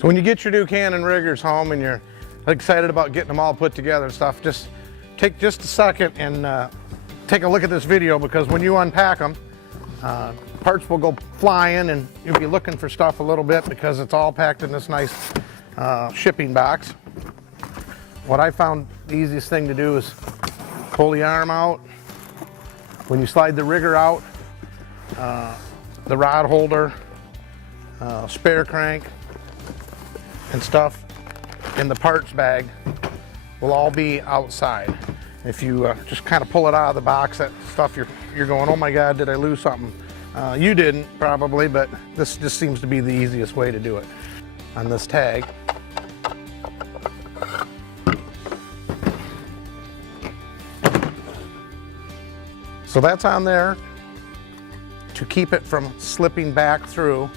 So when you get your new Cannon riggers home and you're excited about getting them all put together and stuff, just take just a second and take a look at this video, because when you unpack them, parts will go flying and you'll be looking for stuff a little bit because it's all packed in this nice shipping box. What I found the easiest thing to do is pull the arm out. When you slide the rigger out, the rod holder, spare crank, and stuff in the parts bag will all be outside. If you just kind of pull it out of the box, that stuff you're going, oh my God, did I lose something? You didn't probably, but this just seems to be the easiest way to do it. On this tag, so that's on there to keep it from slipping back through,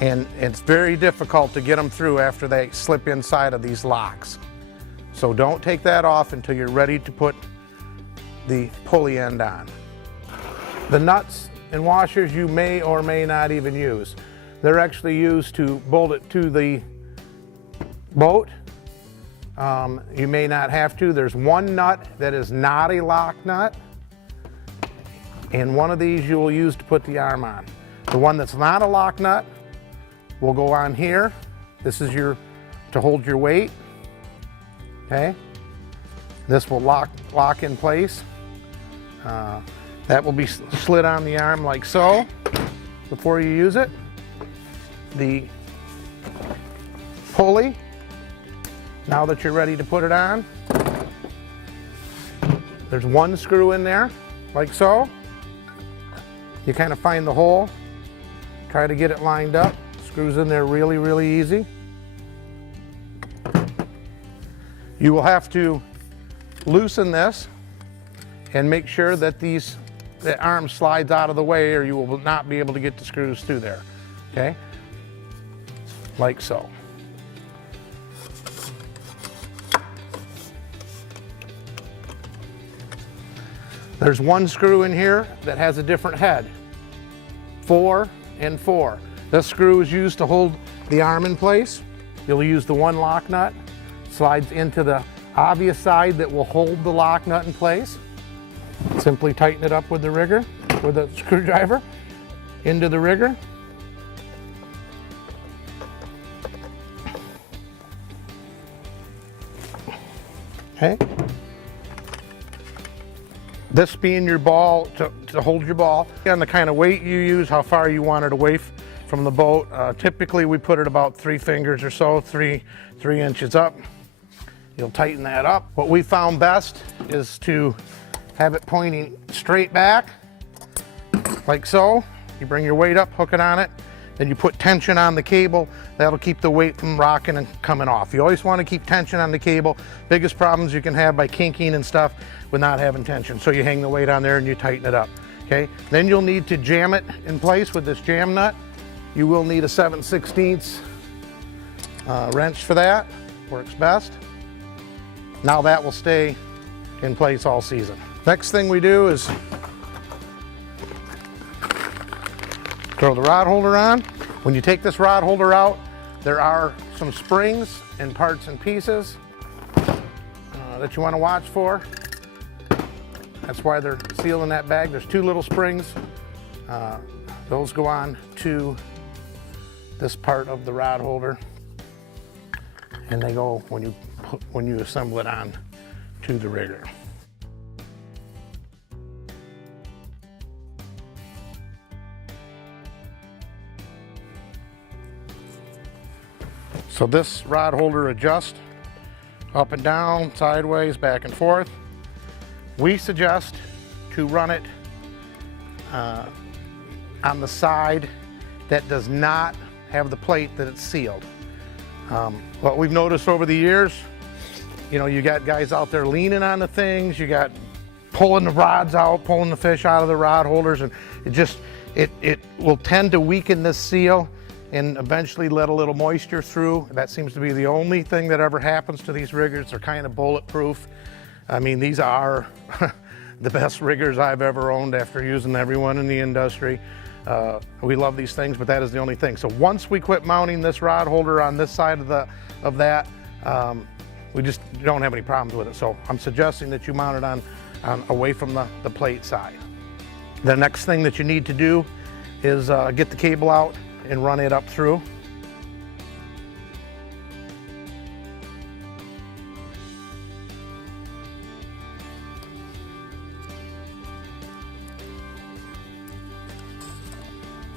and it's very difficult to get them through after they slip inside of these locks. So don't take that off until you're ready to put the pulley end on. The nuts and washers you may or may not even use. They're actually used to bolt it to the boat. You may not have to. There's one nut that is not a lock nut, and one of these you will use to put the arm on. The one that's not a lock nut will go on here. This is to hold your weight. Okay, this will lock in place. That will be slid on the arm like so before you use it. The pulley, now that you're ready to put it on, there's one screw in there like so. You kind of find the hole, try to get it lined up. Screws in there really, really easy. You will have to loosen this and make sure that the arm slides out of the way, or you will not be able to get the screws through there. Okay? Like so. There's one screw in here that has a different head. 4 and 4. This screw is used to hold the arm in place. You'll use the one lock nut. Slides into the obvious side that will hold the lock nut in place. Simply tighten it up with the rigger, with a screwdriver, into the rigger. Okay. This being your ball, to hold your ball, and the kind of weight you use, how far you want it away from the boat. Typically we put it about 3 fingers or so, 3 inches up. You'll tighten that up. What we found best is to have it pointing straight back, like so. You bring your weight up, hook it on it, then you put tension on the cable. That'll keep the weight from rocking and coming off. You always want to keep tension on the cable. Biggest problems you can have by kinking and stuff with not having tension. So you hang the weight on there and you tighten it up. Okay. Then you'll need to jam it in place with this jam nut. You will need a 7/16 wrench for that. Works best. Now that will stay in place all season. Next thing we do is throw the rod holder on. When you take this rod holder out, there are some springs and parts and pieces that you want to watch for. That's why they're sealed in that bag. There's 2 little springs. Those go on to this part of the rod holder, and they go when you assemble it on to the rigger. So this rod holder adjusts up and down, sideways, back and forth. We suggest to run it on the side that does not have the plate that it's sealed. What we've noticed over the years, you know, you got guys out there leaning on the things, you got pulling the rods out, pulling the fish out of the rod holders, and it will tend to weaken this seal and eventually let a little moisture through. That seems to be the only thing that ever happens to these riggers. They're kind of bulletproof. I mean, these are the best riggers I've ever owned after using everyone in the industry. We love these things, but that is the only thing. So once we quit mounting this rod holder on this side of that, we just don't have any problems with it. So I'm suggesting that you mount it on away from the plate side. The next thing that you need to do is get the cable out and run it up through.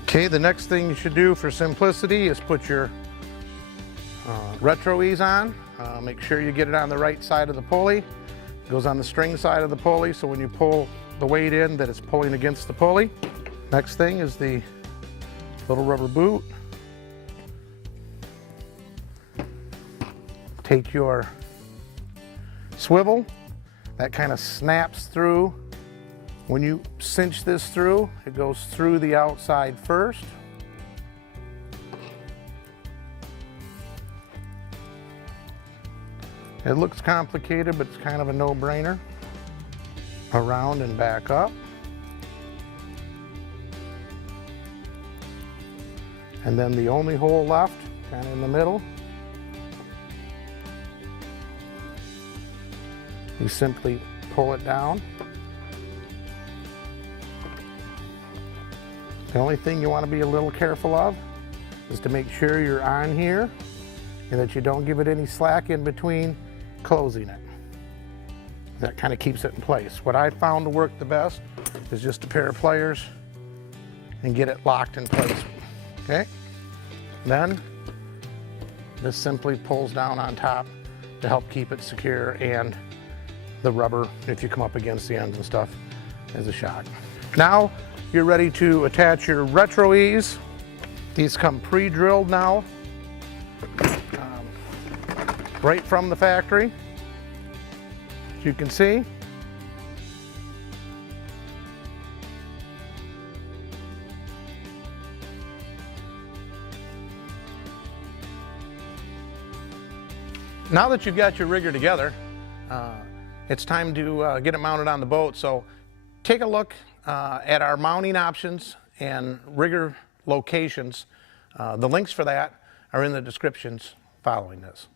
Okay, the next thing you should do for simplicity is put your retro ease on. Make sure you get it on the right side of the pulley. It goes on the string side of the pulley, so when you pull the weight in, that it's pulling against the pulley. Next thing is the little rubber boot. Take your swivel, that kind of snaps through. When you cinch this through, it goes through the outside first. It looks complicated, but it's kind of a no-brainer. Around and back up. And then the only hole left, kind of in the middle, you simply pull it down. The only thing you want to be a little careful of is to make sure you're on here and that you don't give it any slack in between closing it. That kind of keeps it in place. What I found to work the best is just a pair of pliers and get it locked in place. Okay? Then this simply pulls down on top to help keep it secure, and the rubber, if you come up against the ends and stuff, is a shock. Now you're ready to attach your retro ease. These come pre-drilled now, right from the factory, as you can see. Now that you've got your rigger together, it's time to get it mounted on the boat. So take a look at our mounting options and rigger locations. The links for that are in the descriptions following this.